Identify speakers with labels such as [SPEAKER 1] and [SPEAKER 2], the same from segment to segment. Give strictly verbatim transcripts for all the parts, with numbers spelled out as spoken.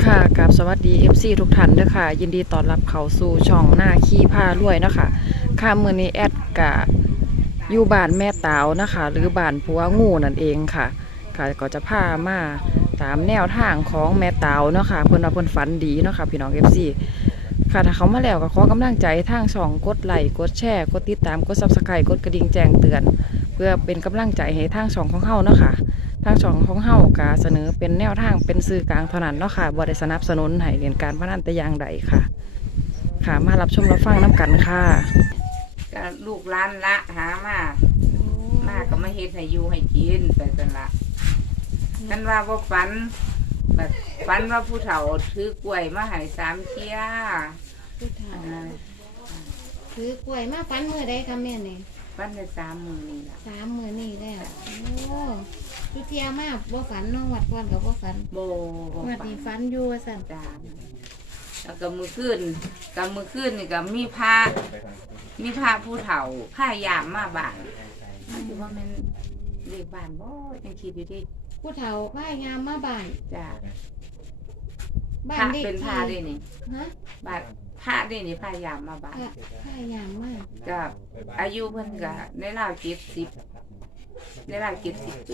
[SPEAKER 1] ค่ะกับสวัสดี เอฟ ซี ทุกท่านด้วยค่ะยินดีต้อนรับเข้าสู่ช่องหน้าขี้ผ้ารวยนะคะค่ะมื้อนี้แอดกะอยู่บ้านแม่ตาวนะคะหรือบ้านผัวงูนั่นเองค่ะค่ะก็จะพามาตามแนวทางของแม่ตาวเนาะค่ะเพิ่นว่าเพิ่นฝันดีเนาะค่ะพี่น้อง เอฟ ซี ค่ะถ้าเขามาแล้วก็ขอกำลังใจทางช่องกดไลค์กดแชร์กดติดตามกด ซับสไครบ์ กดกระดิ่งแจ้งเตือนเพื่อเป็นกำลังใจให้ทางช่องของเฮาเนาะค่ะทางช่องของเฮาก็เสนอเป็นแนวทางเป็นสื่อกลางเท่านั้นเนาะค่ะบ่ได้สนับสนุนให้เล่นการพนันแต่อย่างใดค่ะค่ะมารับชมรับฟังน้กันค่ะ
[SPEAKER 2] ก็ลูกหลานละหามามาก็มาเฮ็ดให้อยู่ให้กินไปซั่นละกันว่าบ่ฝันแบบฝันว่าผู้เฒ่าถือกล้วยมาให้สามเที่ย
[SPEAKER 3] ผู้เฒ่าถือกล้วยมาฟันมือได้ค่ะแม่นี่
[SPEAKER 2] ฝันได้สามมื้อนี่ล่ะ
[SPEAKER 3] สามมือนี่แล้วโอ้ทุเทียมาบ่ฝันน้องวัดก่อนกับบ่ฝัน
[SPEAKER 2] บ่บ่
[SPEAKER 3] วัด
[SPEAKER 2] ฝัน
[SPEAKER 3] นี้ฝันอยู่ว่าซั่น
[SPEAKER 2] จ้าแล้วก็มื้อคืนก็มื้อคืนนี่ก็มีพระมีพระผู้เฒ่าพายามมาบ้านคิดว่ามันเลขบ้านบ่จังคิดอยู่ดิ
[SPEAKER 3] ผู้เฒ่าพายงามมาบ้าน
[SPEAKER 2] จ้า
[SPEAKER 3] บ้า
[SPEAKER 2] พระ
[SPEAKER 3] นเด็ก
[SPEAKER 2] เป็นพระ
[SPEAKER 3] ที่
[SPEAKER 2] ได้นี่
[SPEAKER 3] ฮะ
[SPEAKER 2] บ้านพระได้นี่พายามมาบ้าน
[SPEAKER 3] พระพายามมาก
[SPEAKER 2] ก็อายุเพิ่นก็ในราวเจ็ดสิบในราวเจ็ดสิบปี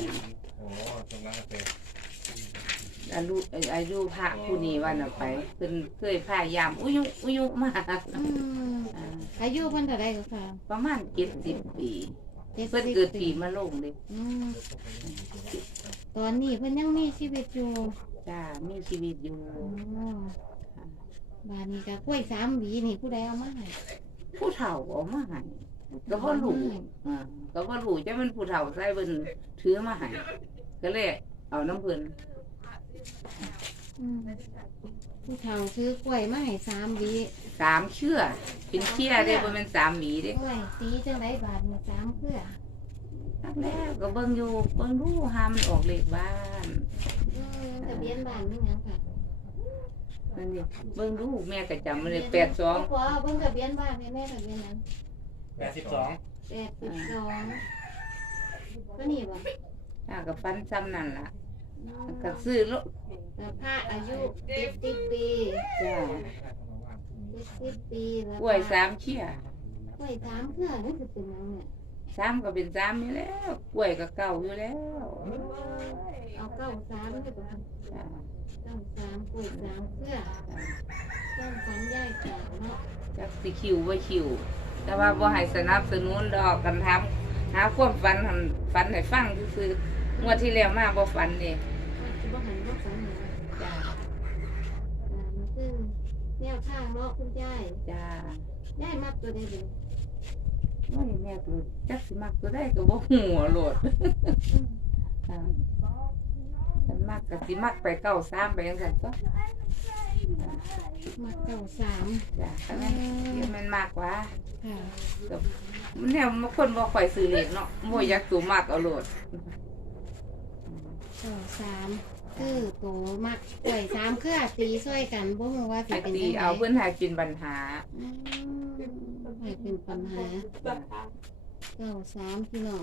[SPEAKER 2] อายุอายุพระผู้นี้วันน่ะไปเพิ่นเคยพายามอุยุอุยุมาก
[SPEAKER 3] อืม
[SPEAKER 2] อ่า
[SPEAKER 3] อายุเพิ่นเท่าใดก็ค่ะ
[SPEAKER 2] ประมาณเจ็ดสิบปี
[SPEAKER 3] จ็ดสิบ
[SPEAKER 2] เพิ่นเกิดปีมะโรงเลย
[SPEAKER 3] อืมตอนนี้เพิ่นยังมีชีวิตอยู่
[SPEAKER 2] จ้ามีชีวิตอยู่
[SPEAKER 3] อ๋อบ้านนี้ก็กล้วยสามหวีนี่ผู้ใดเอามาให้
[SPEAKER 2] ผู้เฒ่าเอามาให้ก็บ่รู้อ่าก็บ่รู้จะมันผู้เฒ่าใส่เพิ่นถือมาให้ก็เลยเอาน้ำเพิ่น
[SPEAKER 3] อืมผู้เฒ่าซื้อกล้วยมาให้สามหวี
[SPEAKER 2] สามเชื่อเป็นเชื่อเด้บ่แม่นสามหวีเด้
[SPEAKER 3] กล้วยสีจังไดบาทนี่สามเครือ
[SPEAKER 2] ตั้งแล้วก็เบิ่งอยู่เบิ่งดูหามันออกเลขบ้าน
[SPEAKER 3] อืมทะเบียนบ้านนี่หยังค่ะ
[SPEAKER 2] นั่นนี่เบิ่งดูแม่ก็จำมันได้แปดสอง
[SPEAKER 3] ขอเบิ่งทะเบียนบ้านให้แม่ทะเบียนหยัง
[SPEAKER 4] แปดสิบสอง
[SPEAKER 3] แปดสิบสองก็นี่บ่
[SPEAKER 2] ถ้าก็ฟันซ้ำนั่นล่ะ
[SPEAKER 3] อืม
[SPEAKER 2] ก็ซื้อรถ
[SPEAKER 3] แต่พระอายุเจ็ดสิบปี
[SPEAKER 2] จ้า
[SPEAKER 3] เจ็ดสิบปีแล้ว
[SPEAKER 2] กล้วยสามเชี่ย
[SPEAKER 3] กล้วยสามเครือนี่คือเป็นหยังเนี่ย
[SPEAKER 2] สามก็เป็นสามอยู่แล้วกล้วยก็เก่าอยู่แล้ว
[SPEAKER 3] เอาเก้าสามนี่บ่
[SPEAKER 2] จ้า
[SPEAKER 3] เก้าสามกล้วยสามเครือต้นฝันยายเก่าเนาะ
[SPEAKER 2] จักสิคิวบ่คิว แต่ว่าบ่ให้สนับสนุนดอกกันทำหาความฝันหั่นฝันให้ฟังซื่อๆงวดที่แล้วมาบ่ฝันเด้
[SPEAKER 3] จะบ่หันบ่ฝันหยัง
[SPEAKER 2] จ้า
[SPEAKER 3] อ่ามันคือแนวทางเนาะคุณยาย
[SPEAKER 2] จ้า
[SPEAKER 3] ยายมักตัวใดเด้อ
[SPEAKER 2] ว่านี่แม่ก็จักสิมักตัวได้ก็บ่ฮู้อะโลด อ่าฉันมักก็สิมักไปเก้าสามไปจังซั่นก็
[SPEAKER 3] มักเก้าสาม
[SPEAKER 2] จ้ะก็แม่นเดี๋ยวมันมากกว่า
[SPEAKER 3] ค่ะ
[SPEAKER 2] ก็มันแนวบางคนบ่ค่อยซื้อเลขเนาะบ่อยากตัวมากเอาโลด
[SPEAKER 3] เก้าสามคือตัวมักกล้วยสามเครือตีช่วยกันบ่ฮู้ว่าสิ
[SPEAKER 2] ให้
[SPEAKER 3] เป็น
[SPEAKER 2] ตี
[SPEAKER 3] จังได
[SPEAKER 2] เอาเพิ่นให้กินปัญหา
[SPEAKER 3] อืมให้เป็นปัญหาเก้าสามพี่น้อง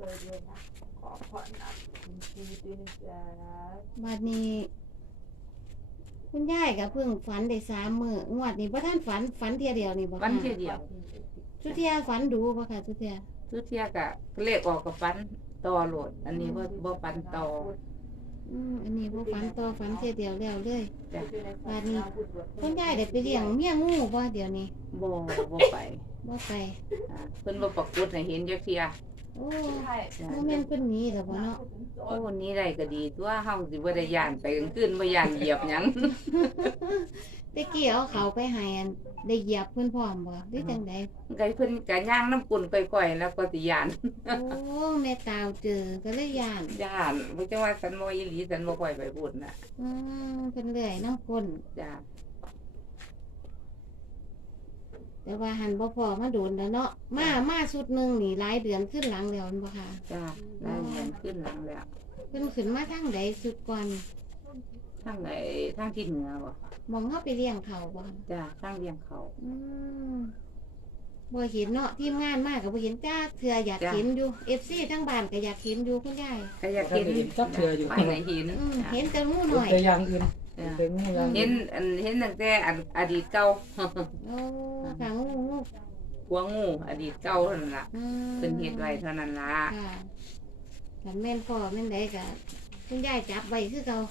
[SPEAKER 3] บัดนี้ คุณยายก็เพิ่งฝันได้สามมื้องวดนี้บ่ทันฝันฝันเที่ยเดียวนี่บ่
[SPEAKER 2] วัน
[SPEAKER 3] ค่ะ
[SPEAKER 2] เที่ยเดียว
[SPEAKER 3] ทุกเที่ยฝันดูบ่ค่ะทุกเที่ย
[SPEAKER 2] ทุกเที่ยก็เลขออกก็ฟันต่อโลด อันนี้บ่บ่ฟันต่อ
[SPEAKER 3] อืมอันนี้บ่ฝันต่อฝันเที่ยเดียวแล้วเลย
[SPEAKER 2] จ้ะ
[SPEAKER 3] บัดนี้คุณยายได้ไปเลี้ยงเมียงูบ่เดี๋ยวนี้
[SPEAKER 2] บ่บ่ไป
[SPEAKER 3] บ่ไป
[SPEAKER 2] อ่าเพิ่นบ่ปรากฏให้เห็นจักเที่ย
[SPEAKER 3] โอ้
[SPEAKER 2] จ้ะ
[SPEAKER 3] บ่แม่นเพิ่นหนีแล้วบ่เนาะ
[SPEAKER 2] โอ้วันนี้ได้ก็ดีตัวเฮาสิบ่ได้ย่านไปกลางคืนบ่ย่านเหยียบหยัง
[SPEAKER 3] ตะกี้เอาเขาไปให้อันได้เหยียบเพิ่นพร้อมบ่หรือจังได
[SPEAKER 2] ไก่เพิ่นกะย่างน้ำกุนก่อยๆแล้วก็สิย่าน
[SPEAKER 3] โอ้แม่ตาวเจอก็เลยย่าน
[SPEAKER 2] ย่านบ่จังว่าสันบ่อีหลีสันบ่ค่อยไปบุญน่ะ
[SPEAKER 3] อืมเพิ่นเลื่อยน้ำคน
[SPEAKER 2] จ้า
[SPEAKER 3] แต่ว่าหันบ่พอมาโดนแล้วเนาะมามาสุดหนึงนี่หลายเดือนขึ้นหลังแล้วแม่นบ่ค่ะ
[SPEAKER 2] จ้าได้เงินขึ้นหลังแล้ว
[SPEAKER 3] เพิ่นขึ้นมาทางใดสุดก่อน
[SPEAKER 2] ทางไหนทางทิศเหนือบ่
[SPEAKER 3] มองเฮาไปเลี้ยงเขาบ่
[SPEAKER 2] จ้าทางเลี้ยงเขา
[SPEAKER 3] อืมบ่เห็นเนาะทีมงานมาก็บ่เห็นจ้าเทื่ออยาก
[SPEAKER 2] จ้ะ
[SPEAKER 3] เห็นอยู่ เอฟ ซี ทั้งบ้านก็อยากเห็นอยู่คุณยาย
[SPEAKER 2] ก็อยากเห็น
[SPEAKER 4] จักเทื่ออยู่
[SPEAKER 2] ไปไหนเห็น
[SPEAKER 3] อืม
[SPEAKER 2] จ้ะ
[SPEAKER 3] เห็นแต่งูห
[SPEAKER 4] เป็น
[SPEAKER 3] น่อย
[SPEAKER 4] แต่อย่างอื่น
[SPEAKER 2] จ้ะ
[SPEAKER 4] เป็นงูอย่าง
[SPEAKER 2] เห็นอันเห็นตั้งแต่อันอดีตเก่า
[SPEAKER 3] โอ้ค่ะงูงู
[SPEAKER 2] หัวงูอดีตเก่าเท่านั้นล่ะ
[SPEAKER 3] อืม
[SPEAKER 2] เป็นเฮ็ดไว้เท่านั้นล่ะ
[SPEAKER 3] ค่ะถ้าแม่นพ่อแม่นใดก็คุณยายจับไว้คือเก่า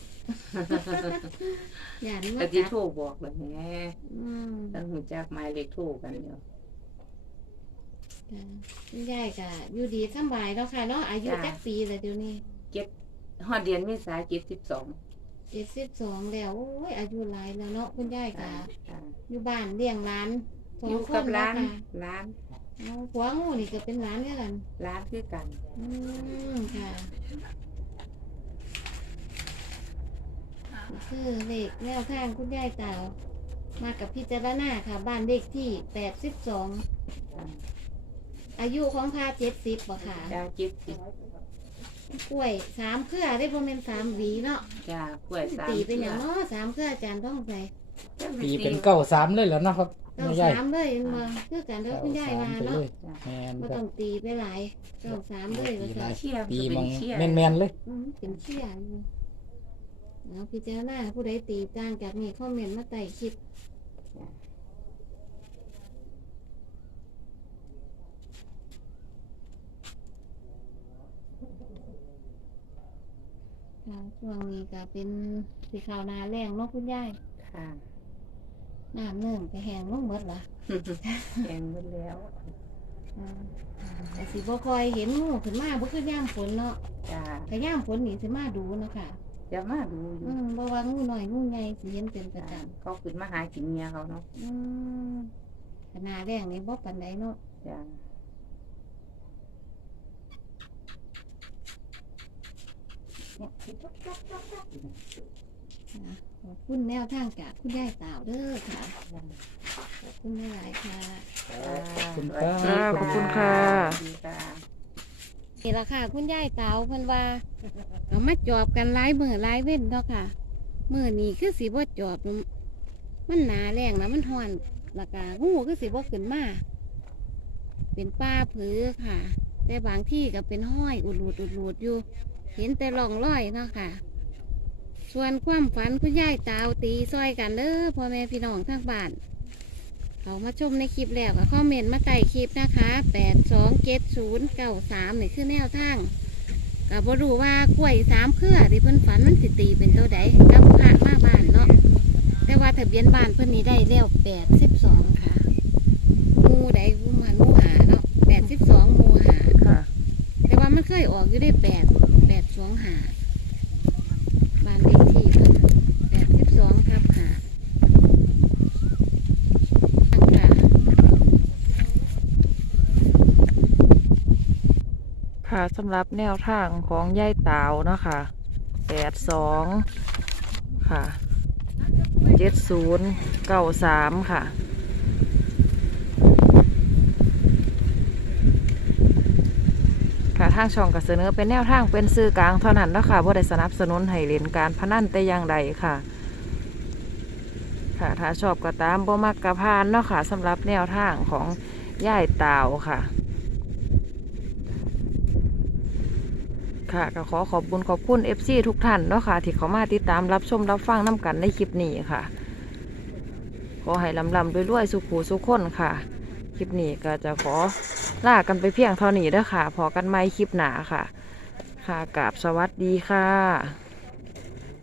[SPEAKER 3] อย่านี่
[SPEAKER 2] ก็
[SPEAKER 3] มา
[SPEAKER 2] สิ
[SPEAKER 3] จับ
[SPEAKER 2] โทรบอกแล้วแหม
[SPEAKER 3] อืม
[SPEAKER 2] ตั้งหูจักหมายเลขโทรกันอยู่
[SPEAKER 3] ค่ะคุณยายก็อยู่ดีสำบายแล้วค่ะเนาะอายุจักปีแล้วเดี๋ยวนี้
[SPEAKER 2] ฮอดเดือนเมษายนเจ็ดสิบสอง
[SPEAKER 3] เจ็ดสิบสองแล้วโอ้ยอายุหลายแล้วเนาะคุณยายก็
[SPEAKER 2] จ้ะ
[SPEAKER 3] อยู่บ้านเลี้ยงหลานสอ
[SPEAKER 2] อง ยู่
[SPEAKER 3] ค
[SPEAKER 2] กับ
[SPEAKER 3] น
[SPEAKER 2] ร้าน
[SPEAKER 3] เนาะค่ะ
[SPEAKER 2] ร้าน
[SPEAKER 3] เอาหัวงูนี่ก็เป็นหลานด้วยกัน
[SPEAKER 2] ร้านคือกัน
[SPEAKER 3] อืมค่ะคือเลขแนวทางคุณยายเต่ามากับพิจารณาค่ะ บ้านเลขที่แปดสิบสอง
[SPEAKER 2] จ้ะ
[SPEAKER 3] อายุของพาเจ็ดสิบบ่ค่ะ
[SPEAKER 2] จ้าเจ็ดสิบ
[SPEAKER 3] กล้วยสามเครือได้บ่แม่นสามหวีเนาะ
[SPEAKER 2] จ้ากล้วยสาม
[SPEAKER 3] ตีเป็นอย่างเนาะสามเครืออาจารย์ต้องใส่
[SPEAKER 4] ปีเป็นเก้าสามเลยแล้วเนาะครับ
[SPEAKER 3] เก้า
[SPEAKER 4] แม่ยาย
[SPEAKER 3] สามเลยมาคือกันเด้อคุณยายมา
[SPEAKER 4] ไปเล
[SPEAKER 3] เนาะ
[SPEAKER 4] ยแมน
[SPEAKER 3] บ่
[SPEAKER 4] ครั
[SPEAKER 3] ต้
[SPEAKER 4] บ
[SPEAKER 3] องตีไปหลายเก้าสามเลยว่า
[SPEAKER 4] ตีห
[SPEAKER 3] ค่ะ
[SPEAKER 4] ลาย
[SPEAKER 2] เชี่ย
[SPEAKER 4] ตี
[SPEAKER 2] เป็
[SPEAKER 4] มั
[SPEAKER 2] น
[SPEAKER 4] ง
[SPEAKER 2] เชี่ย
[SPEAKER 4] แมนแมนๆเลย
[SPEAKER 3] อืมเป็นเชี่ยอยู่เอาพิจารณาผู้ใดตีต่างจากนี้คอมเมนต์มาใต้คลิปค่ะช่วงนี้ก็เป็นสีขาวนาแรงเนาะคุณยาย
[SPEAKER 2] ค่ะ
[SPEAKER 3] น้ำเนิ่มไปแห้งลงหมดละ
[SPEAKER 2] แกงหมดแล้ว
[SPEAKER 3] อ่าแต่สิบ่คอยเห็นงูขึ้นมาบ่คือย่ามฝนเนาะ
[SPEAKER 2] จ้า
[SPEAKER 3] ถ้าย่ามฝนนี่สิมาดูเนาะค่ะ
[SPEAKER 2] จะมาดูอ
[SPEAKER 3] อื
[SPEAKER 2] ยู่
[SPEAKER 3] มบ่ว่างูน้อยงูใหญ่สิเห็นเป็นประจ
[SPEAKER 2] จ้ะเขาขึ้นมาหากินเมียเขาเนาะ
[SPEAKER 3] ำอืมขนาดแรงนี่บ่ปานใดเนาะ
[SPEAKER 2] จ้า
[SPEAKER 3] อ่าขอบคุณแนวทางจากคุณยายสาวเด้อค่ะขอบคุณหลายๆค่ะ
[SPEAKER 4] ขอบคุณค
[SPEAKER 2] ส
[SPEAKER 4] รั
[SPEAKER 2] วัสดี
[SPEAKER 4] บ
[SPEAKER 1] ขอบคุณค่ะ
[SPEAKER 2] สวัสดีค่ะ
[SPEAKER 3] นี่ละค่ะคุณยายสาวเพิ่นว่าเอามาจอบกันหลายมื้อหลายเว้นเนาะค่ะมื้อนี้คือสิบ่จอบ มันหนาแรงนะมันฮ้อนแล้วก็งูคือสิบ่ขึ้นมาเป็นป้าผือค่ะ แต่บางที่ก็เป็นห้อยอุดรูดอุดรูดอยู่ เห็นแต่ร่องรอยเนาะค่ะ ส่วนความฝันคุณยายตาวตีซอยกันเด้อพ่อแม่พี่น้องทางบ้าน เขามาชมในคลิปแล้วก็คอมเมนต์มาใต้คลิปนะคะแปดสองเจ็ดศูนย์เก้าสามนี่คือแนวทางก็บ่รู้ว่ากล้วยสามเครือที่เพิ่นฝันมันสิตีเป็นตัวใดกับผ่านมาบ้านเนาะแต่ว่าทะเบียนบ้านเพิ่นนี่ได้แล้วแปดสิบสองค่ะหมูใดหมูหันหมูหาเนาะแปดสิบสองหมูหา
[SPEAKER 1] ค่ะ
[SPEAKER 3] แต่ว่ามันเคยออกอยู่ได้แปดแปดสองหาบ้านเลขที่เพิ่นแปดสิบสองทับหาค่ะ
[SPEAKER 1] ค่ะสำหรับแนวทางของยายตาวเนาะค่ะแปดสองค่ะเจ็ดศูนย์เก้าสามค่ะ ค่ะทางช่องก็เสนอเป็นแนวทางเป็นสื่อกลางเท่านั้นเนาะค่ะบ่ได้สนับสนุนให้เล่นการพนันแต่อย่างใดค่ะ ค่ะถ้าชอบก็ตามบ่มักกะพานเนาะค่ะสำหรับแนวทางของยายตาวค่ะ ค่ะก็ขอขอบคุณขอบคุณ เอฟ ซี ทุกท่านเนาะค่ะที่เขามาติดตามรับชมรับฟังน้ำกันในคลิปนี้ค่ะ ขอให้ลำลำด้วยๆสุขูสุขคนค่ะ คลิปนี้ก็จะขอลากันไปเพียงเท่านี้เด้อค่ะ พอกันใหม่คลิปหน้าค่ะ ค่ะกราบสวัสดีค่ะ